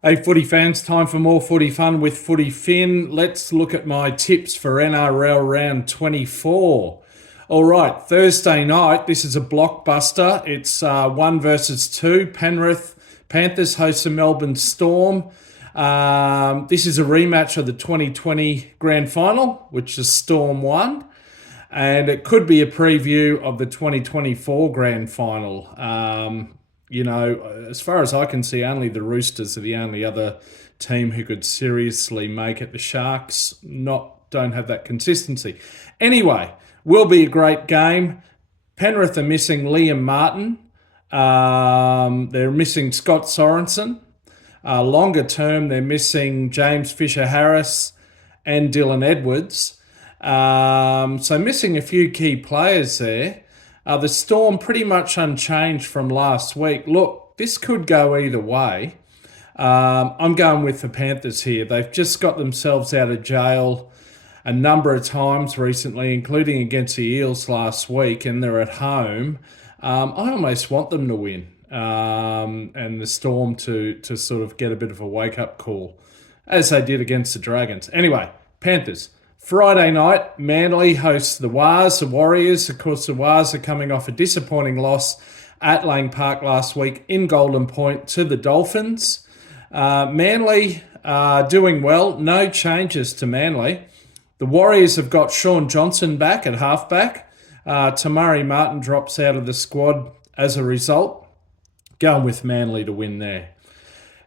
Hey, footy fans, time for more footy fun with Footy Fin. Let's look at my tips for NRL round 24. All right, Thursday night, this is a blockbuster. It's one versus two. Penrith Panthers host the Melbourne Storm. This is a rematch of the 2020 grand final, which is Storm won. And it could be a preview of the 2024 grand final. As far as I can see, only the Roosters are the only other team who could seriously make it. The Sharks don't have that consistency. Anyway, will be a great game. Penrith are missing Liam Martin. They're missing Scott Sorensen. Longer term, they're missing James Fisher-Harris and Dylan Edwards. So missing a few key players there. The Storm pretty much unchanged from last week. Look, this could go either way. I'm going with the Panthers here. They've just got themselves out of jail a number of times recently, including against the Eels last week, and they're at home. I almost want them to win, and the Storm to sort of get a bit of a wake-up call, as they did against the Dragons. Anyway, Panthers. Friday night, Manly hosts the Warriors. Of course, the Wars are coming off a disappointing loss at Lang Park last week in Golden Point to the Dolphins. Manly doing well. No changes to Manly. The Warriors have got Sean Johnson back at halfback. Tamari Martin drops out of the squad as a result. Going with Manly to win there.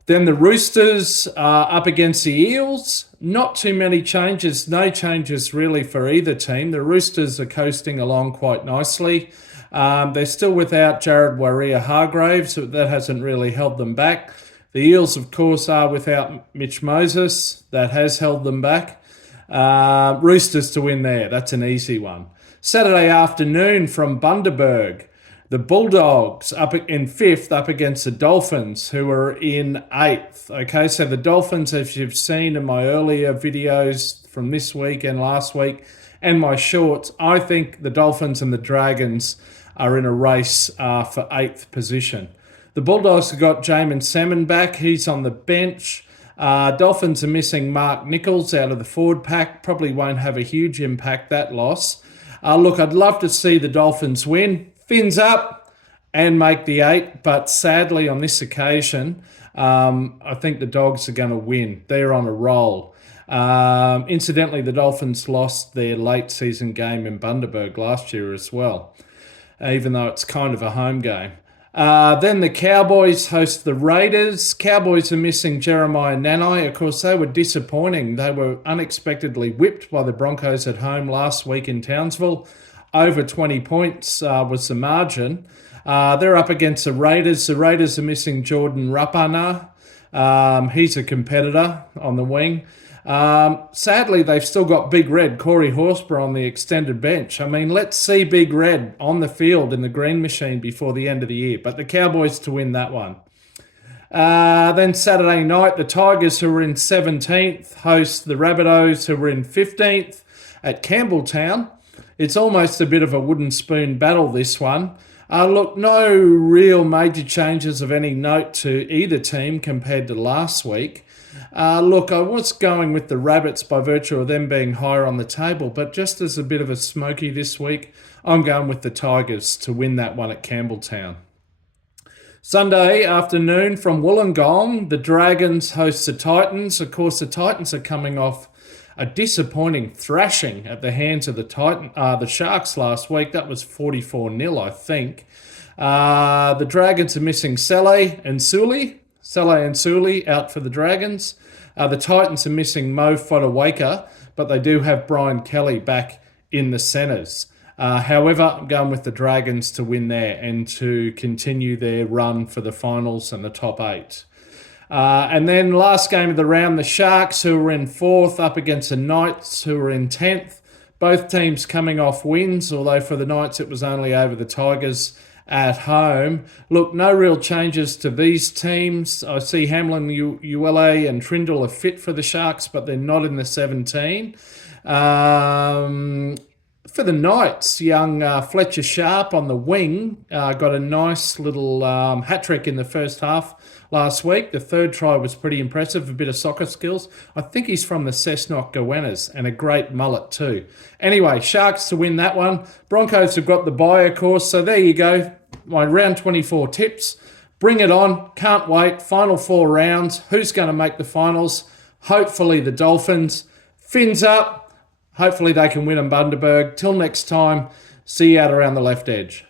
Then the Roosters are up against the Eels. Not too many changes. No changes really for either team. The Roosters are coasting along quite nicely. They're still without Jared Warrior-Hargraves, so that hasn't really held them back. The Eels, of course, are without Mitch Moses. That has held them back. Roosters to win there. That's an easy one. Saturday afternoon from Bundaberg. The Bulldogs up in fifth up against the Dolphins, who are in eighth. Okay, so the Dolphins, as you've seen in my earlier videos from this week and last week and my shorts, I think the Dolphins and the Dragons are in a race for eighth position. The Bulldogs have got Jamin Salmon back. He's on the bench. Dolphins are missing Mark Nichols out of the forward pack. Probably won't have a huge impact, that loss. Look, I'd love to see the Dolphins win. Fins up and make the eight, but sadly on this occasion, I think the Dogs are going to win. They're on a roll. Incidentally, the Dolphins lost their late season game in Bundaberg last year as well, even though it's kind of a home game. Then the Cowboys host the Raiders. Cowboys are missing Jeremiah Nanai. Of course, they were disappointing. They were unexpectedly whipped by the Broncos at home last week in Townsville. Over 20 points was the margin. They're up against the Raiders. The Raiders are missing Jordan Rapana. He's a competitor on the wing. Sadly, they've still got Big Red, Corey Horsburgh, on the extended bench. I mean, let's see Big Red on the field in the green machine before the end of the year. But the Cowboys to win that one. Then Saturday night, the Tigers, who are in 17th, host the Rabbitohs, who are in 15th at Campbelltown. It's almost a bit of a wooden spoon battle, this one. Look, no real major changes of any note to either team compared to last week. Look, I was going with the Rabbits by virtue of them being higher on the table, but just as a bit of a smoky this week, I'm going with the Tigers to win that one at Campbelltown. Sunday afternoon from Wollongong, the Dragons host the Titans. Of course, the Titans are coming off a disappointing thrashing at the hands of the Sharks last week. That was 44-0, I think. The Dragons are missing Saleh and Suli out for the Dragons. The Titans are missing Mo Fotuaika, but they do have Brian Kelly back in the centres. However, I'm going with the Dragons to win there and to continue their run for the finals and the top eight. And then last game of the round, the Sharks, who were in fourth, up against the Knights, who were in 10th. Both teams coming off wins, although for the Knights it was only over the Tigers at home. Look, no real changes to these teams. I see Hamlin, Uele and Trindle are fit for the Sharks, but they're not in the 17. For the Knights, young Fletcher Sharp on the wing got a nice little hat-trick in the first half last week. The third try was pretty impressive, a bit of soccer skills. I think he's from the Cessnock Goannas, and a great mullet too. Anyway, Sharks to win that one. Broncos have got the bye, of course, so there you go. My round 24 tips. Bring it on. Can't wait. Final 4 rounds. Who's going to make the finals? Hopefully the Dolphins. Fins up. Hopefully they can win in Bundaberg. Till next time, see you out around the left edge.